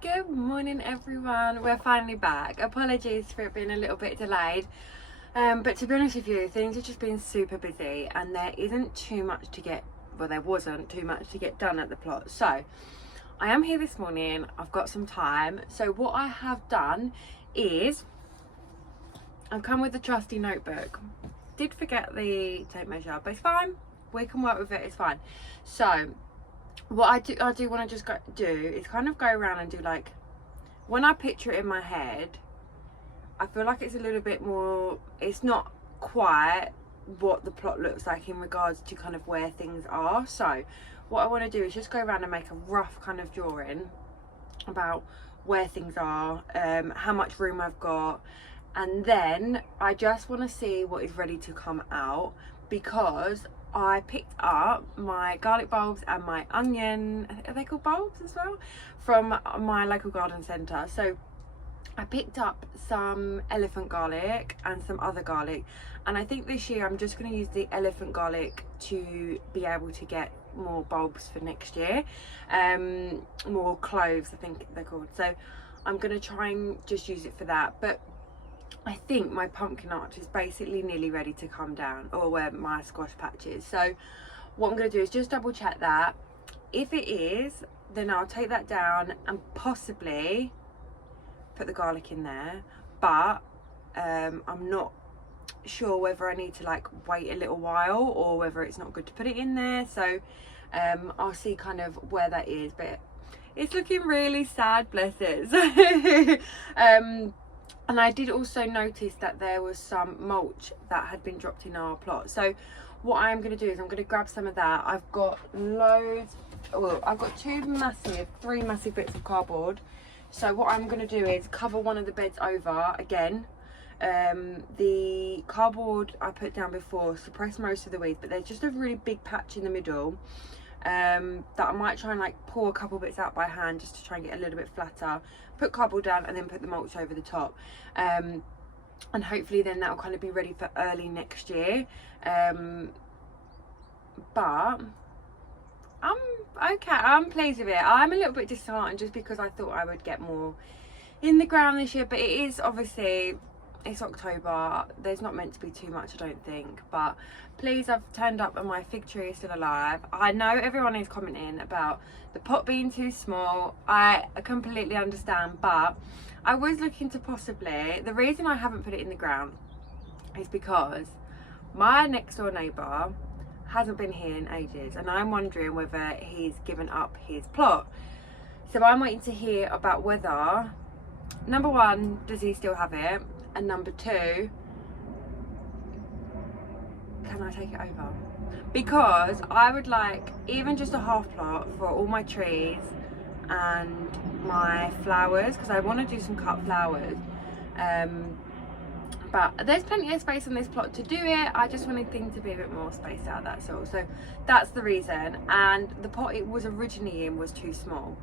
Good morning everyone, we're finally back. Apologies for it being a little bit delayed, but to be honest with you, things have just been super busy and there isn't too much to get, well there wasn't too much to get done at the plot. So I am here this morning, I've got some time. So what I have done is I've come with the trusty notebook. Did forget the tape measure, but it's fine, we can work with it, it's fine. So what I do want to just do is kind of go around and do, like, when I picture it in my head, I feel like it's a little bit more, it's not quite what the plot looks like in regards to kind of where things are. So what I want to do is just go around and make a rough kind of drawing about where things are, how much room I've got, and then I just want to see what is ready to come out, because I picked up my garlic bulbs and my onion, are they called bulbs as well, from my local garden centre. So I picked up some elephant garlic and some other garlic, and I think this year I'm just going to use the elephant garlic to be able to get more bulbs for next year, more cloves I think they're called. So I'm going to try and just use it for that. But I think my pumpkin arch is basically nearly ready to come down, or where my squash patch is. So what I'm going to do is just double check that. If it is, then I'll take that down and possibly put the garlic in there. But I'm not sure whether I need to like wait a little while or whether it's not good to put it in there. So I'll see kind of where that is. But it's looking really sad, bless it. And I did also notice that there was some mulch that had been dropped in our plot. So what I'm going to do is I'm going to grab some of that. I've got loads, well, I've got three massive bits of cardboard. So what I'm going to do is cover one of the beds over again. The cardboard I put down before suppressed most of the weeds, but there's just a really big patch in the middle that I might try and like pull a couple bits out by hand just to try and get a little bit flatter, put cardboard down and then put the mulch over the top, and hopefully then that'll kind of be ready for early next year. But I'm okay, I'm pleased with it. I'm a little bit disheartened just because I thought I would get more in the ground this year, but it is obviously, it's October, there's not meant to be too much I don't think. But please, I've turned up and my fig tree is still alive. I know everyone is commenting about the pot being too small, I completely understand, but I was looking to possibly, the reason I haven't put it in the ground is because my next door neighbour hasn't been here in ages and I'm wondering whether he's given up his plot. So I'm waiting to hear about whether, number one, does he still have it, and number two, can I take it over? Because I would like even just a half plot for all my trees and my flowers, because I want to do some cut flowers. But there's plenty of space on this plot to do it. I just wanted things to be a bit more spaced out, that's all. So that's the reason. And the pot it was originally in was too small.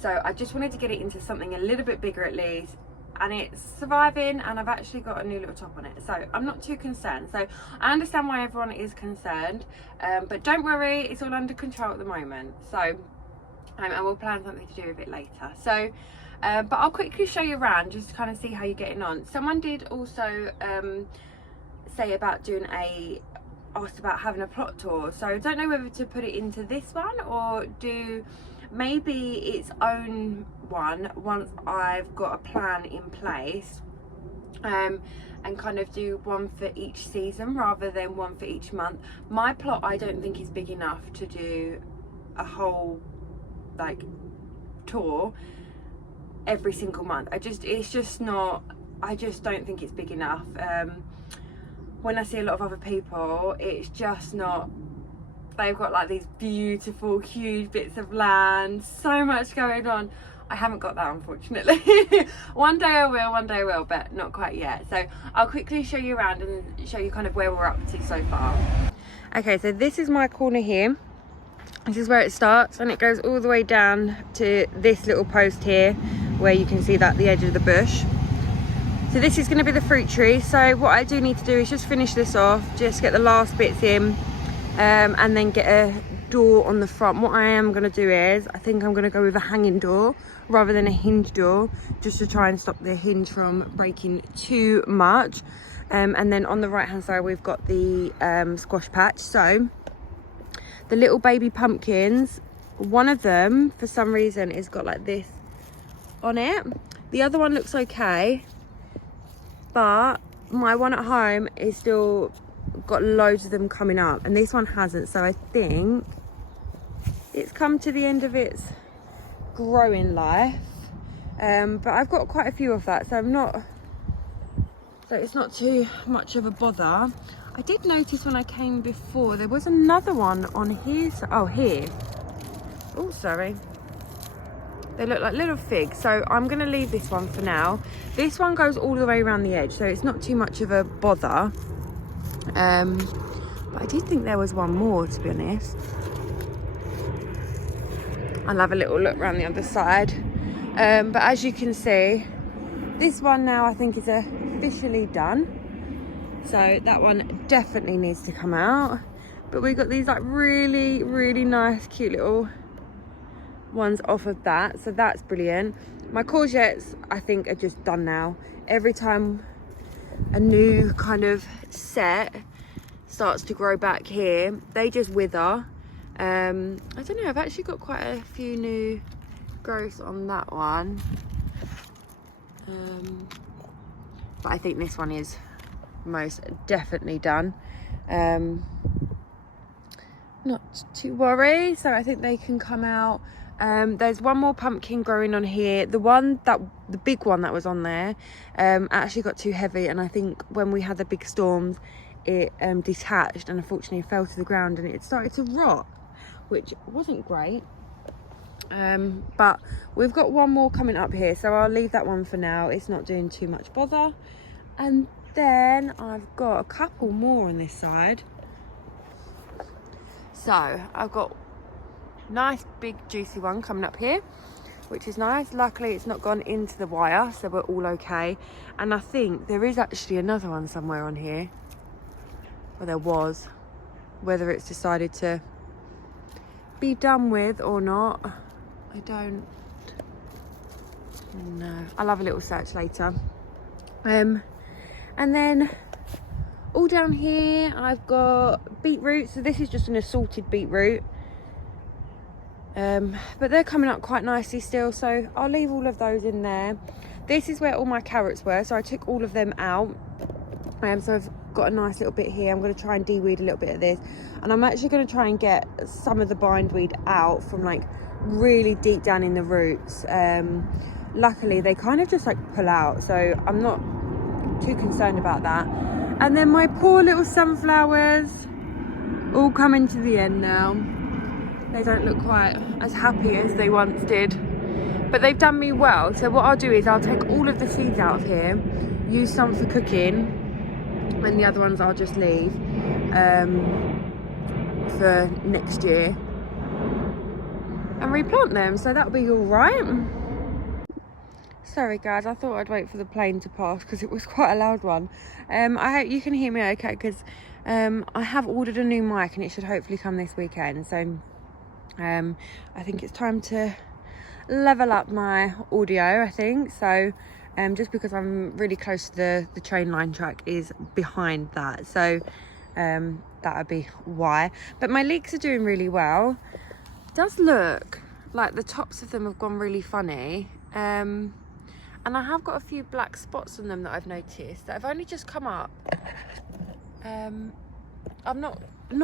So I just wanted to get it into something a little bit bigger at least. And it's surviving, and I've actually got a new little top on it, so I'm not too concerned. So I understand why everyone is concerned, but don't worry, it's all under control at the moment. So I will plan something to do with it later. So but I'll quickly show you around just to kind of see how you're getting on. Someone did also say about doing asked about having a plot tour, so I don't know whether to put it into this one or do maybe its own one once I've got a plan in place, and kind of do one for each season rather than one for each month. My plot I don't think is big enough to do a whole like tour every single month. It's just not, I just don't think it's big enough. When I see a lot of other people, it's just not, they've got like these beautiful huge bits of land, so much going on. I haven't got that, unfortunately. One day I will, but not quite yet. So I'll quickly show you around and show you kind of where we're up to so far. Okay, so this is my corner here. This is where it starts, and it goes all the way down to this little post here where you can see that the edge of the bush. So this is going to be the fruit tree. So what I do need to do is just finish this off, just get the last bits in, and then get a door on the front. What I am going to do is, I think I'm going to go with a hanging door rather than a hinge door, just to try and stop the hinge from breaking too much. And then on the right hand side we've got the squash patch. So the little baby pumpkins, one of them for some reason has got like this on it. The other one looks okay, but my one at home is still got loads of them coming up, and this one hasn't. So I think it's come to the end of its growing life. But I've got quite a few of that, so it's not too much of a bother. I did notice when I came before there was another one on here. So, oh, here. Oh, sorry. They look like little figs, so I'm going to leave this one for now. This one goes all the way around the edge, so it's not too much of a bother. But I did think there was one more, to be honest. I'll have a little look around the other side. But as you can see, this one now I think is officially done. So that one definitely needs to come out. But we've got these like really, really nice, cute little ones off of that, so that's brilliant. My courgettes I think are just done now. Every time a new kind of set starts to grow back here, they just wither. I don't know, I've actually got quite a few new growths on that one, but I think this one is most definitely done. Not to worry, so I think they can come out. There's one more pumpkin growing on here. The big one that was on there actually got too heavy, and I think when we had the big storms it detached and unfortunately fell to the ground and it started to rot, which wasn't great. But we've got one more coming up here, so I'll leave that one for now. It's not doing too much bother. And then I've got a couple more on this side. So I've got nice big juicy one coming up here, which is nice. Luckily it's not gone into the wire, so we're all okay. And I think there is actually another one somewhere on here. Well, there was. Whether it's decided to be done with or not, I don't know. I'll have a little search later. And then all down here I've got beetroot. So this is just an assorted beetroot. But they're coming up quite nicely still, so I'll leave all of those in there. This is where all my carrots were, so I took all of them out. So I've got a nice little bit here. I'm going to try and de-weed a little bit of this, and I'm actually going to try and get some of the bindweed out from like really deep down in the roots. Luckily they kind of just like pull out, so I'm not too concerned about that. And then my poor little sunflowers all coming to the end now. They don't look quite as happy as they once did, but they've done me well. So what I'll do is I'll take all of the seeds out of here, use some for cooking, and the other ones I'll just leave for next year and replant them, so that'll be all right. Sorry guys, I thought I'd wait for the plane to pass because it was quite a loud one. I hope you can hear me okay, because I have ordered a new mic and it should hopefully come this weekend. So I think it's time to level up my audio, I think. So just because I'm really close to the train line track is behind that, so that would be why. But my leeks are doing really well. It does look like the tops of them have gone really funny, and I have got a few black spots on them that I've noticed that have only just come up. I've not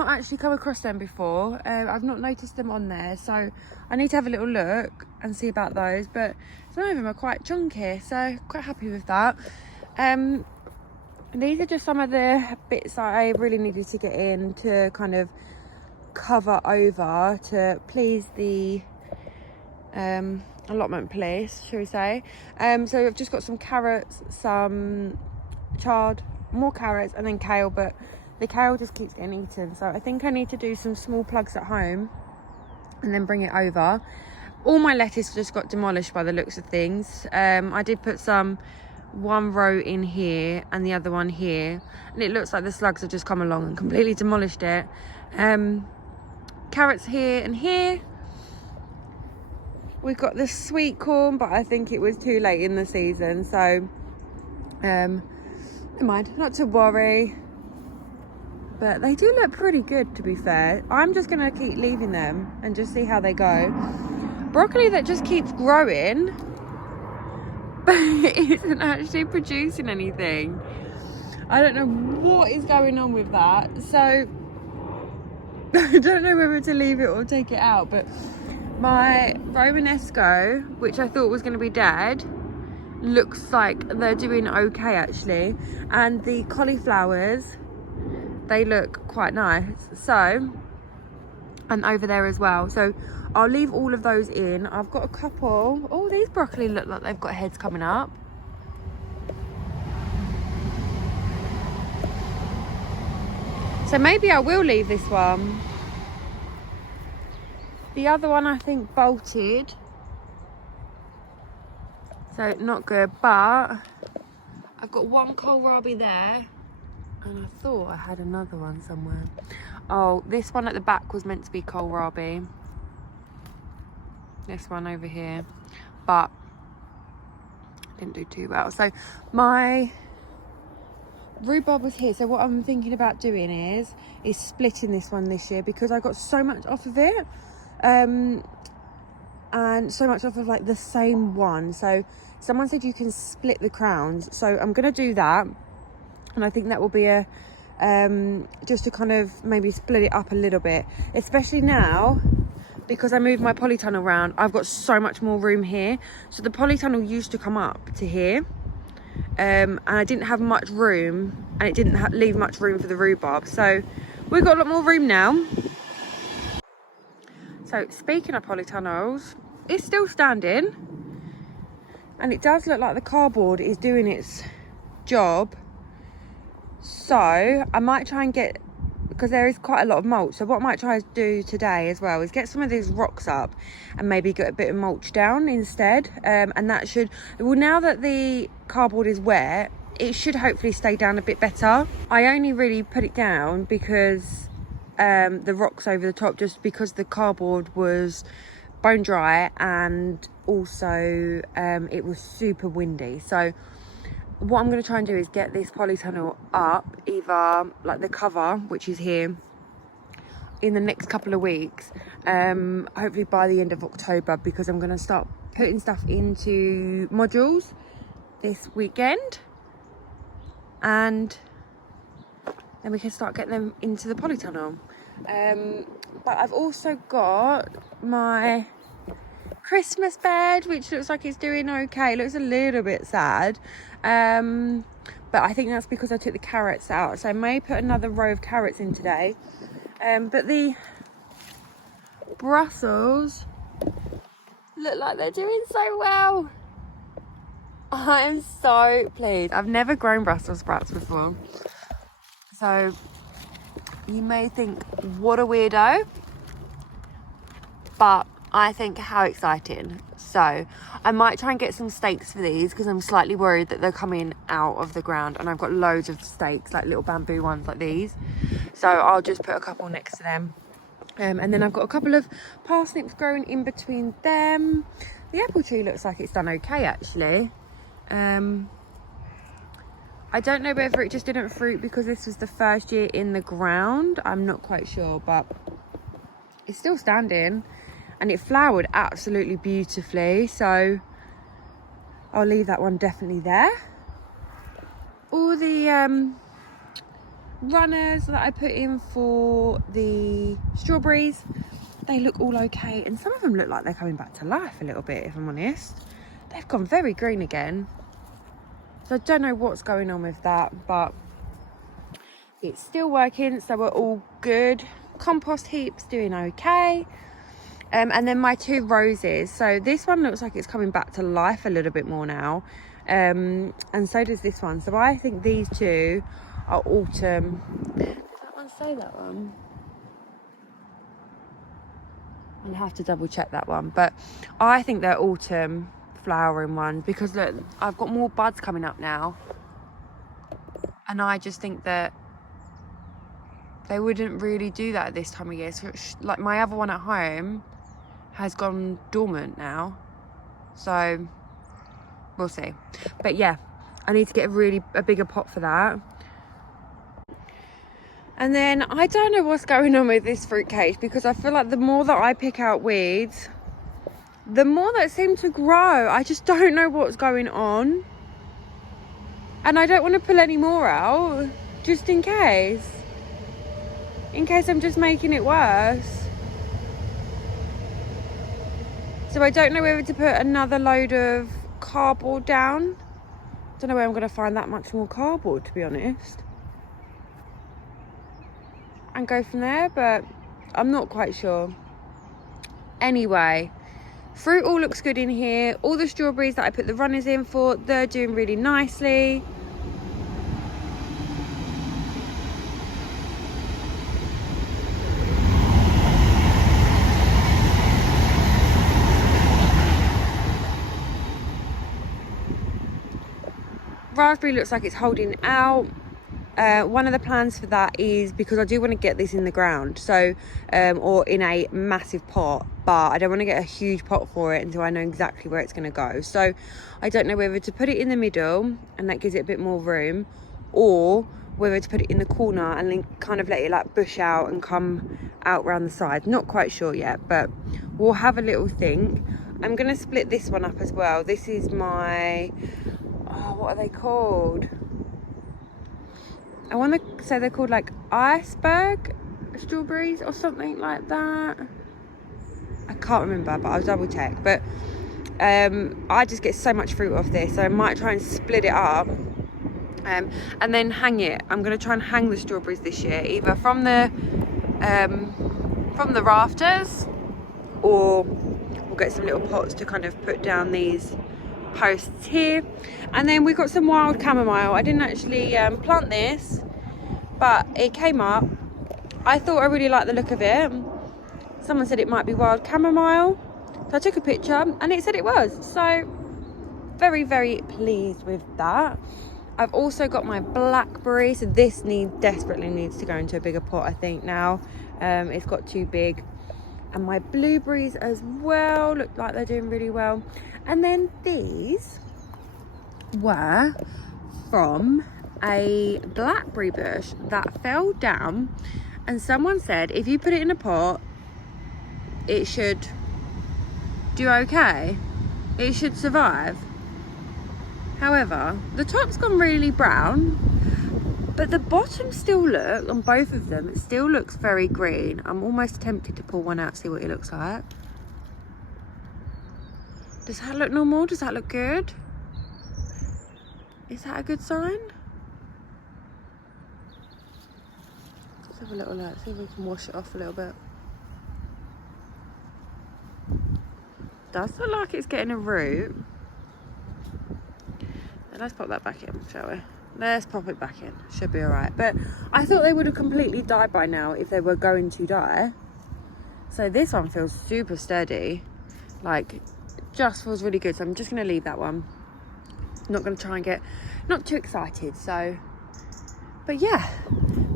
actually come across them before. I've not noticed them on there, so I need to have a little look and see about those. But some of them are quite chunky, so quite happy with that. These are just some of the bits that I really needed to get in to kind of cover over to please the allotment place, shall we say. So I've just got some carrots, some chard, more carrots, and then kale, but the kale just keeps getting eaten, so I think I need to do some small plugs at home and then bring it over. All my lettuce just got demolished by the looks of things. I did put one row in here and the other one here, and it looks like the slugs have just come along and completely demolished it. carrots here and here. We've got the sweet corn, but I think it was too late in the season, so never mind, not to worry. But they do look pretty good, to be fair. I'm just gonna keep leaving them and just see how they go. Broccoli that just keeps growing, but it isn't actually producing anything. I don't know what is going on with that, so I don't know whether to leave it or take it out. But my Romanesco, which I thought was going to be dead, looks like they're doing okay actually, and the cauliflowers, they look quite nice. So, and over there as well, so I'll leave all of those in. I've got a couple. Oh, these broccoli look like they've got heads coming up. So maybe I will leave this one. The other one I think bolted, so not good. But I've got one kohlrabi there, and I thought I had another one somewhere. Oh, this one at the back was meant to be kohlrabi. This one over here, but didn't do too well. So my rhubarb was here. So what I'm thinking about doing is splitting this one this year, because I got so much off of it, and so much off of like the same one. So someone said you can split the crowns, so I'm gonna do that, and I think that will be a just to kind of maybe split it up a little bit, especially now because I moved my polytunnel around. I've got so much more room here. So the polytunnel used to come up to here, and I didn't have much room, and it didn't leave much room for the rhubarb. So we've got a lot more room now. So speaking of polytunnels, it's still standing, and it does look like the cardboard is doing its job. So I might try and get, because there is quite a lot of mulch, so what I might try to do today as well is get some of these rocks up and maybe get a bit of mulch down instead, and that should, well, now that the cardboard is wet, it should hopefully stay down a bit better. I only really put it down because the rocks over the top, just because the cardboard was bone dry, and also it was super windy. So what I'm going to try and do is get this polytunnel up, either like the cover, which is here, in the next couple of weeks, hopefully by the end of October, because I'm going to start putting stuff into modules this weekend, and then we can start getting them into the polytunnel. But I've also got my Christmas bed, which looks like it's doing okay. It looks a little bit sad, but I think that's because I took the carrots out, so I may put another row of carrots in today. But the Brussels look like they're doing so well. I am so pleased. I've never grown Brussels sprouts before, so you may think what a weirdo, but I think how exciting. So I might try and get some stakes for these, because I'm slightly worried that they're coming out of the ground, and I've got loads of stakes, like little bamboo ones like these, so I'll just put a couple next to them. And then I've got a couple of parsnips growing in between them. The apple tree looks like it's done okay actually. I don't know whether it just didn't fruit because this was the first year in the ground, I'm not quite sure, but it's still standing. And it flowered absolutely beautifully, so I'll leave that one definitely there. All the runners that I put in for the strawberries, they look all okay, and some of them look like they're coming back to life a little bit, if I'm honest. They've gone very green again, so I don't know what's going on with that, but it's still working, so we're all good. Compost heap's doing okay. And then my two roses, so this one looks like it's coming back to life a little bit more now, and so does this one. So I think these two are autumn. Does that one say that one? I'll have to double check that one, but I think they're autumn flowering ones, because look, I've got more buds coming up now, and I just think that they wouldn't really do that at this time of year. So like my other one at home has gone dormant now, so we'll see. But yeah, I need to get a bigger pot for that. And then I don't know what's going on with this fruit cage, because I feel like the more that I pick out weeds, the more that seem to grow. I just don't know what's going on, and I don't want to pull any more out just in case I'm just making it worse. So I don't know whether to put another load of cardboard down. Don't know where I'm going to find that much more cardboard, to be honest, and go from there, but I'm not quite sure. Anyway, fruit all looks good in here. All the strawberries that I put the runners in for, they're doing really nicely. Raspberry looks like it's holding out. One of the plans for that is, because I do want to get this in the ground, so or in a massive pot, but I don't want to get a huge pot for it until I know exactly where it's going to go. So I don't know whether to put it in the middle and that gives it a bit more room, or whether to put it in the corner and then kind of let it like bush out and come out around the side. Not quite sure yet, but we'll have a little think. I'm going to split this one up as well. This is my, oh, what are they called? I want to say they're called like iceberg strawberries or something like that. I can't remember, but I'll double check. But I just get so much fruit off this, so I might try and split it up and then hang it. I'm going to try and hang the strawberries this year, either from the rafters, or we'll get some little pots to kind of put down these posts here. And then we've got some wild chamomile. I didn't actually plant this, but it came up. I thought I really liked the look of it. Someone said it might be wild chamomile, so I took a picture and it said it was, so very, very pleased with that. I've also got my blackberry, so this desperately needs to go into a bigger pot, I think, now. It's got too big. And my blueberries as well look like they're doing really well. And then these were from a blackberry bush that fell down, and someone said if you put it in a pot it should do okay, it should survive. However, the top's gone really brown, but the bottom still look, on both of them, it still looks very green. I'm almost tempted to pull one out, see what it looks like. Does that look normal? Does that look good? Is that a good sign? Let's have a little look, see if we can wash it off a little bit. Does look like it's getting a root. Let's pop that back in, shall we? Let's pop it back in. Should be alright. But I thought they would have completely died by now if they were going to die. So this one feels super sturdy. Like, just feels really good. So I'm just going to leave that one. Not going to try and get, not too excited. So, but yeah,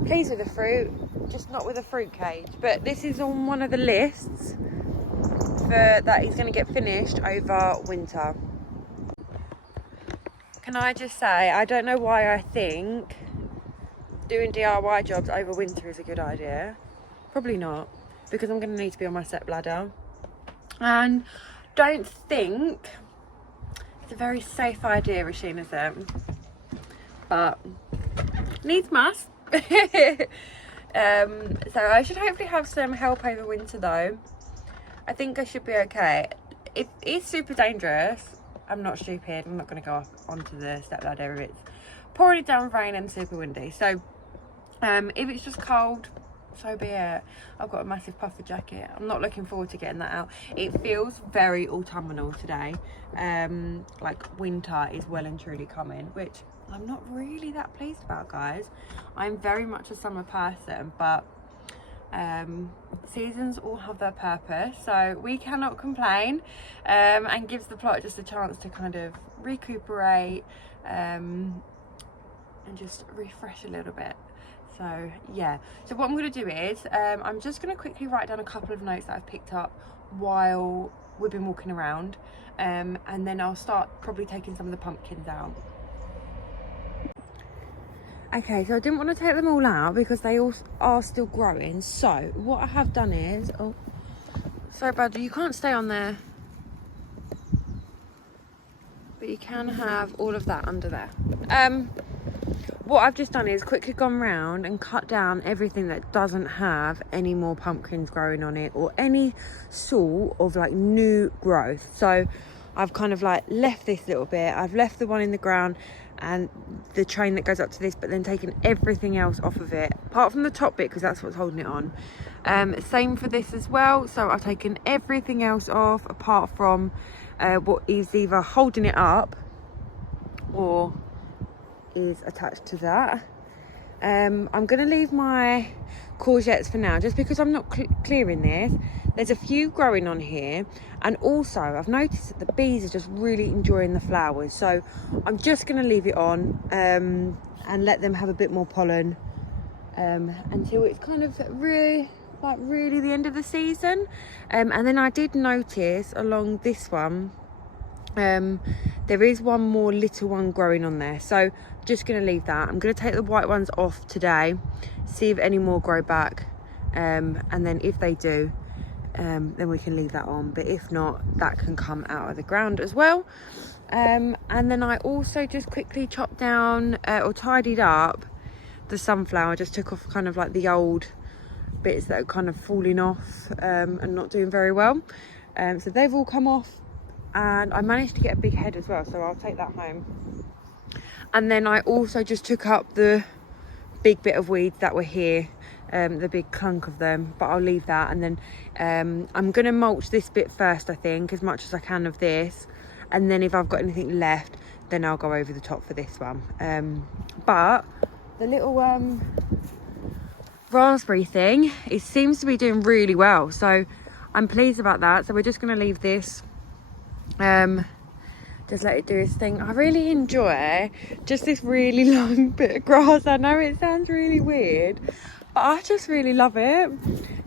pleased with the fruit. Just not with the fruit cage. But this is on one of the lists for that is going to get finished over winter. Can I just say, I don't know why I think doing DIY jobs over winter is a good idea. Probably not, because I'm going to need to be on my step ladder. And don't think it's a very safe idea, Rasheen, is it? But needs must. So I should hopefully have some help over winter though. I think I should be okay. If it's super dangerous, I'm not stupid. I'm not going to go up onto the step ladder if it's pouring it down rain and super windy. So if it's just cold, so be it. I've got a massive puffer jacket. I'm not looking forward to getting that out. It feels very autumnal today. Like winter is well and truly coming, which I'm not really that pleased about, guys. I'm very much a summer person, but seasons all have their purpose, so we cannot complain, and gives the plot just a chance to kind of recuperate and just refresh a little bit. So yeah, so what I'm going to do is I'm just going to quickly write down a couple of notes that I've picked up while we've been walking around, and then I'll start probably taking some of the pumpkins out. Okay, so I didn't want to take them all out because they all are still growing. So what I have done is, oh, sorry Badger, you can't stay on there, but you can have all of that under there. What I've just done is quickly gone round and cut down everything that doesn't have any more pumpkins growing on it or any sort of like new growth. So I've kind of like left this little bit, I've left the one in the ground and the train that goes up to this, but then taken everything else off of it apart from the top bit because that's what's holding it on. Same for this as well, so I've taken everything else off apart from what is either holding it up or is attached to that. I'm going to leave my courgettes for now just because I'm not clearing this. There's a few growing on here, and also I've noticed that the bees are just really enjoying the flowers, so I'm just going to leave it on and let them have a bit more pollen until it's kind of really the end of the season. And then I did notice along this one there is one more little one growing on there, so just going to leave that. I'm going to take the white ones off today, see if any more grow back, and then if they do, then we can leave that on, but if not, that can come out of the ground as well. And then I also just quickly chopped down or tidied up the sunflower. Just took off kind of like the old bits that are kind of falling off and not doing very well, so they've all come off, and I managed to get a big head as well, so I'll take that home. And then I also just took up the big bit of weeds that were here, the big clunk of them, but I'll leave that. And then I'm going to mulch this bit first, I think, as much as I can of this, and then if I've got anything left, then I'll go over the top for this one. But the little raspberry thing, it seems to be doing really well, so I'm pleased about that. So we're just going to leave this, just let it do its thing. I really enjoy just this really long bit of grass. I know it sounds really weird, but I just really love it.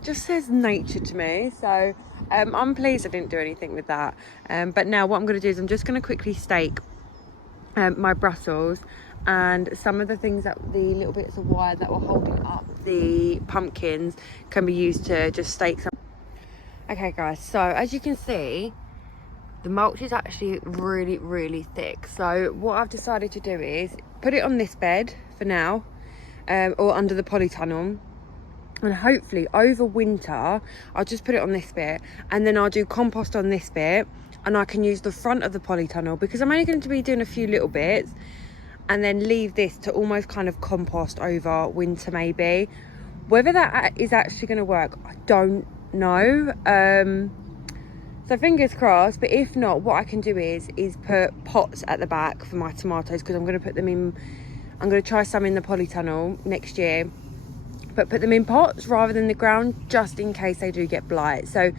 Just says nature to me, so I'm pleased I didn't do anything with that. But now what I'm going to do is I'm just going to quickly stake my Brussels, and some of the things that the little bits of wire that were holding up the pumpkins can be used to just stake some. Okay guys, so as you can see, the mulch is actually really thick. So what I've decided to do is put it on this bed for now, or under the polytunnel, and hopefully over winter I'll just put it on this bit, and then I'll do compost on this bit, and I can use the front of the polytunnel because I'm only going to be doing a few little bits, and then leave this to almost kind of compost over winter maybe. Whether that is actually going to work, I don't know. So fingers crossed, but if not, what I can do is put pots at the back for my tomatoes, because I'm going to put them in, I'm going to try some in the polytunnel next year, but put them in pots rather than the ground, just in case they do get blight. So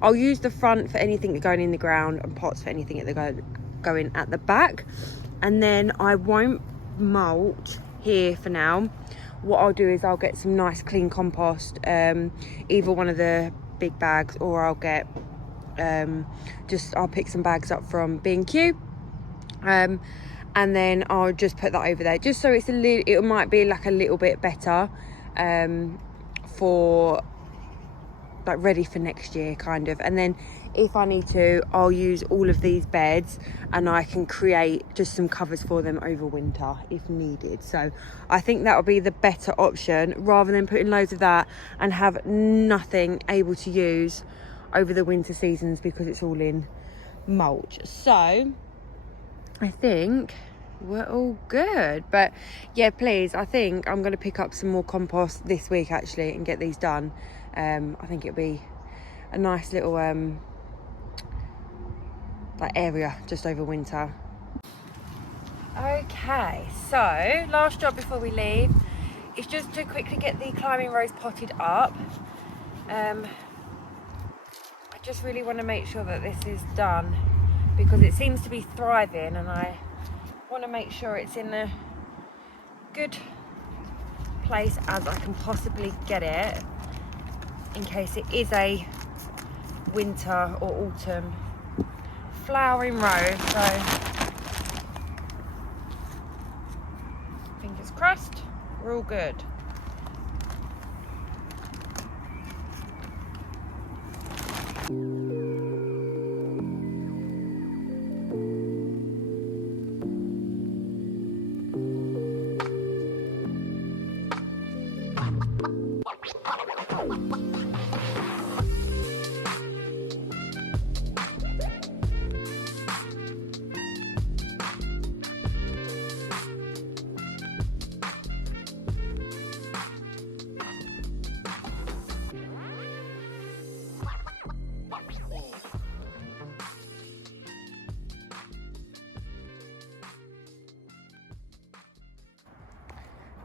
I'll use the front for anything that's going in the ground, and pots for anything that going at the back. And then I won't mulch here for now. What I'll do is I'll get some nice clean compost, either one of the big bags, or I'll get I'll pick some bags up from B&Q, and then I'll just put that over there, just so it's it might be like a little bit better, for like ready for next year kind of. And then if I need to, I'll use all of these beds and I can create just some covers for them over winter if needed. So I think that'll be the better option, rather than putting loads of that and have nothing able to use over the winter seasons because it's all in mulch. So I think we're all good. But yeah, please, I think I'm going to pick up some more compost this week actually and get these done. I think it'll be a nice little like area just over winter. Okay, so last job before we leave is just to quickly get the climbing rose potted up. I just really want to make sure that this is done because it seems to be thriving, and I want to make sure it's in a good place as I can possibly get it, in case it is a winter or autumn flowering rose. So fingers crossed, we're all good.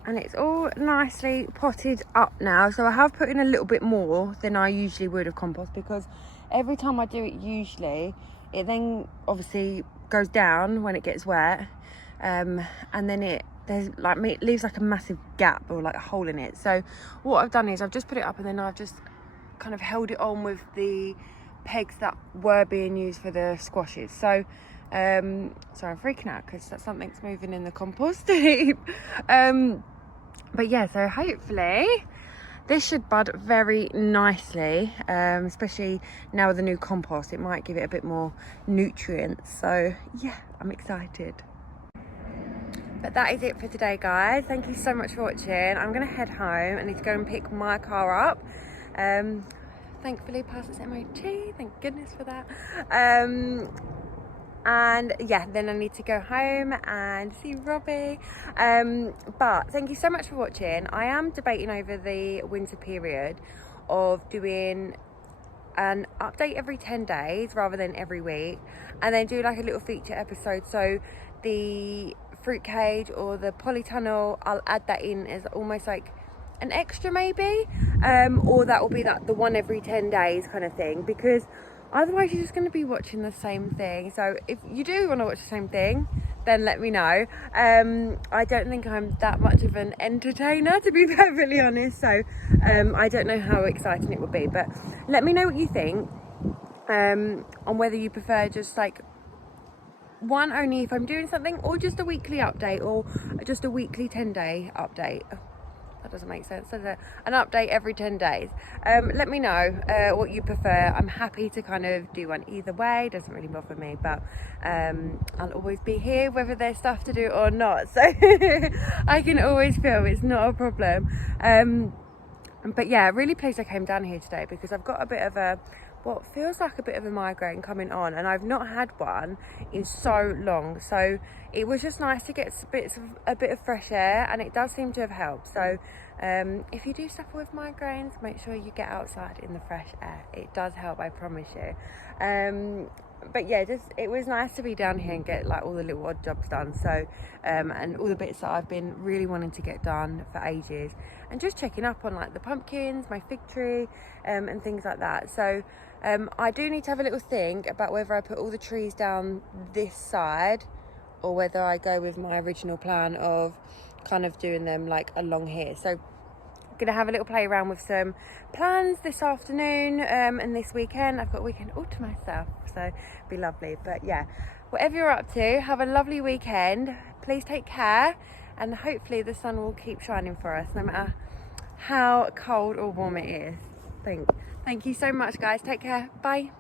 And it's all nicely potted up now, so I have put in a little bit more than I usually would of compost, because every time I do it, usually it then obviously goes down when it gets wet, and then it leaves like a massive gap or like a hole in it. So what I've done is I've just put it up, and then I've just kind of held it on with the pegs that were being used for the squashes. So I'm freaking out because something's moving in the compost heap. But yeah, so hopefully this should bud very nicely, especially now with the new compost. It might give it a bit more nutrients. So yeah, I'm excited. But that is it for today, guys. Thank you so much for watching. I'm gonna head home. I need to go and pick my car up. Thankfully passed its MOT, thank goodness for that. And yeah, then I need to go home and see Robbie. But thank you so much for watching. I am debating over the winter period of doing an update every 10 days rather than every week, and then do like a little feature episode. So the fruit cage or the polytunnel, I'll add that in as almost like an extra maybe, or that will be like the one every 10 days kind of thing, because otherwise you're just going to be watching the same thing. So if you do want to watch the same thing, then let me know. I don't think I'm that much of an entertainer, to be perfectly honest, so I don't know how exciting it will be, but let me know what you think, on whether you prefer just like one only if I'm doing something, or just a weekly update, or just a weekly 10-day update. That doesn't make sense, does it? An update every 10 days. Let me know what you prefer. I'm happy to kind of do one either way. Doesn't really bother me, but I'll always be here whether there's stuff to do or not. So I can always film, it's not a problem. But yeah, really pleased I came down here today, because I've got a bit of a, what feels like a bit of a migraine coming on, and I've not had one in so long. So it was just nice to get a bit of fresh air, and it does seem to have helped. So if you do suffer with migraines, make sure you get outside in the fresh air. It does help, I promise you. But yeah, it was nice to be down here and get like all the little odd jobs done. So and all the bits that I've been really wanting to get done for ages, and just checking up on like the pumpkins, my fig tree, and things like that. So I do need to have a little think about whether I put all the trees down this side, or whether I go with my original plan of kind of doing them like along here. So I'm gonna have a little play around with some plans this afternoon, and this weekend. I've got a weekend all to myself, so it'll be lovely. But yeah, whatever you're up to, have a lovely weekend. Please take care, and hopefully the sun will keep shining for us no matter how cold or warm it is. Thank you so much, guys. Take care. Bye.